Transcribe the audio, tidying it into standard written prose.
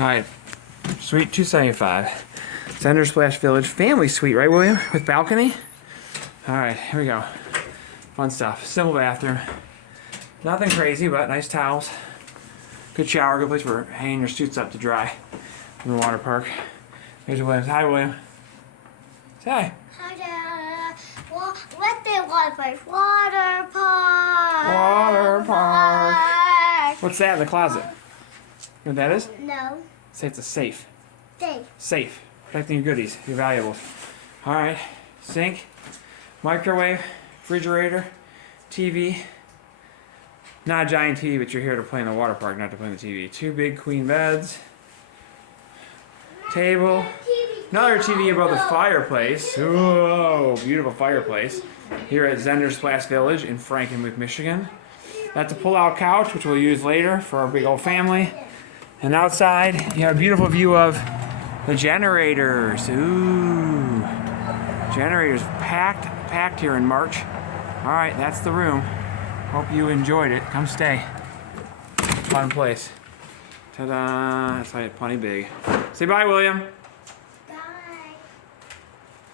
Alright, suite 275. Zehnders / Village family suite, right, William? With balcony? Alright, here we go. Fun stuff. Simple bathroom. Nothing crazy, but nice towels. Good shower, good place for hanging your suits up to dry in the water park. Here's William. Hi, William. Say hi. Hi, Dad. Well, what they want for water park? Water park. What's that in the closet? You know what that is? No. Say it's a safe. Safe. Safe. Protecting your goodies, your valuables. Alright. Sink, microwave, refrigerator, TV. Not a giant TV, but you're here to play in the water park, not to play in the TV. 2 big queen beds. Table. Another TV above the fireplace. Whoa, beautiful fireplace. Here at Zehnders / Village in Frankenmuth, Michigan. That's a pull-out couch, which we'll use later for our big old family. And outside, you have a beautiful view of the generators. Ooh, generators packed here in March. All right, that's the room. Hope you enjoyed it. Come stay. Fun place. Ta-da! That's like plenty big. Say bye, William.